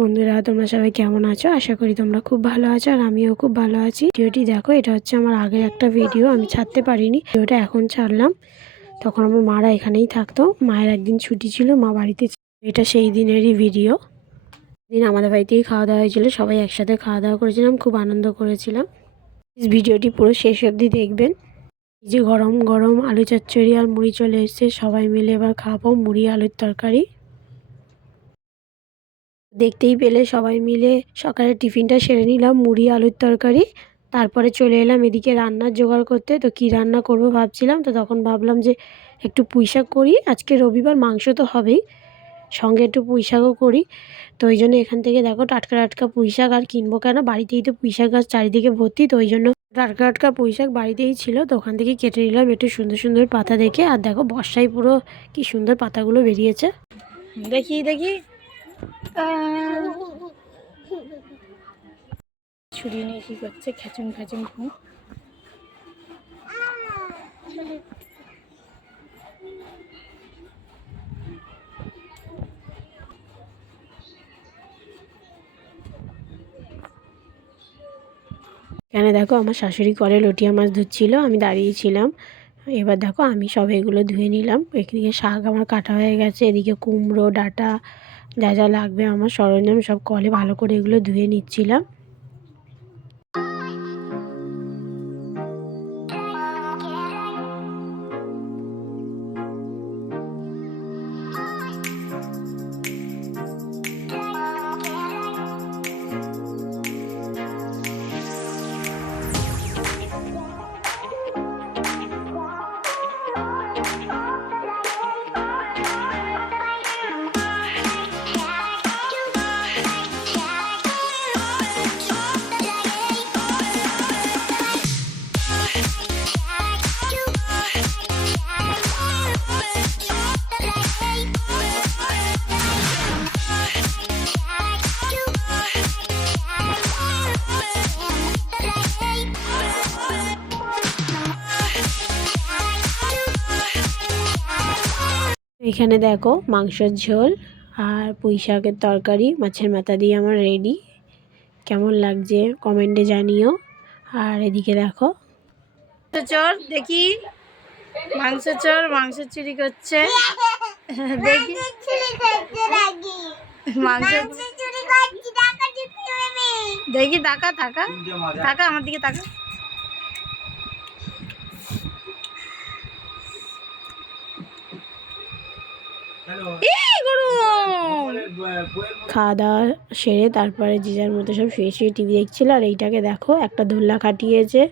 বন্ধুরা, তোমরা সবাই কেমন আছো? আশা করি তোমরা খুব ভালো আছো আর আমিও খুব ভালো আছি। ভিডিওটি দেখো, এটা হচ্ছে আমার আগের একটা ভিডিও, আমি ছাড়তে পারিনি। ভিডিওটা এখন ছাড়লাম। তখন আমার মারা এখানেই থাকতো। মায়ের একদিন ছুটি ছিল, মা বাড়িতে এটা সেই দিনেরই ভিডিও। দিন আমাদের বাড়িতেই খাওয়া দাওয়া হয়েছিল, সবাই একসাথে খাওয়া দাওয়া করেছিলাম, খুব আনন্দ করেছিলাম। ভিডিওটি পুরো শেষ অবধি দেখবেন। যে গরম গরম আলু চচ্চড়ি আর মুড়ি চলে এসছে, সবাই মিলে এবার খাব মুড়ি, আলুর তরকারি। দেখতেই পেলে সবাই মিলে। সকালে টিফিনটা সেরে নিলাম, মুড়ি, আলুর তরকারি। তারপরে চলে এলাম এদিকে রান্নার জোগাড় করতে। তো কি রান্না করব ভাবছিলাম, তো তখন ভাবলাম যে একটু পুঁই শাক করি। আজকে রবিবার, মাংস তো হবেই। সঙ্গে একটু পুঁই শাকও করি। তো ওই জন্য এখান থেকে দেখো টাটকা টাটকা পুঁই শাক আর কিনবো কেন? বাড়িতেই তো পুঁই শাক গাছ চারিদিকে ভর্তি, তো ওই জন্য টাটকা টাটকা পুঁইশাক বাড়িতেই ছিল। তো ওখান থেকে কেটে নিলাম একটু সুন্দর সুন্দর পাতা দেখে। আর দেখো বর্ষায় পুরো কি সুন্দর পাতাগুলো বেরিয়েছে। দেখি দেখি। ছুরি নিয়ে কি করছে? দেখো, আমার শাশুড়ি করে লটিয়া মাছ ধুচ্ছিল আমি দাঁড়িয়েছিলাম এবার দেখো, আমি সব এগুলো ধুয়ে নিলাম। এদিকে শাক আমার কাটা হয়ে গেছে, এদিকে কুমড়ো, ডাঁটা যা যা লাগবে আমার সরঞ্জাম সব কলে ভালো করে এগুলো ধুয়ে নিচ্ছিলাম। এখানে দেখো মাংসের ঝোল আর পুঁই শাকের তরকারি মাছের মাথা দিয়ে আমার রেডি কেমন লাগছে কমেন্টে জানিও। আর এদিকে দেখো। মাংস চোর দেখি। মাংস চোর মাংস চুরি করছে। দেখি। মাংস দেখি তাকা তাকা তাকা আমার দিকে তাকা। খাওয়া দাওয়া সেরে তারপরে যে যার মতো সব শুয়ে শুয়ে টিভি দেখছিল আর এইটাকে দেখো একটা দোল্লা কাটিয়েছে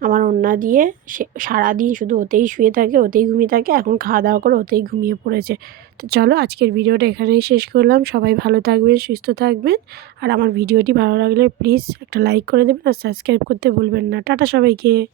আমার ওন্না দিয়ে। সে সারাদিন শুধু ওতেই শুয়ে থাকে ওতেই ঘুমিয়ে থাকে এখন খাওয়া দাওয়া করে ওতেই ঘুমিয়ে পড়েছে। তো চলো আজকের ভিডিওটা এখানেই শেষ করলাম। সবাই ভালো থাকবেন সুস্থ থাকবেন আর আমার ভিডিওটি ভালো লাগলে প্লিজ একটা লাইক করে দেবেন আর সাবস্ক্রাইব করতে ভুলবেন না। টাটা সবাইকে।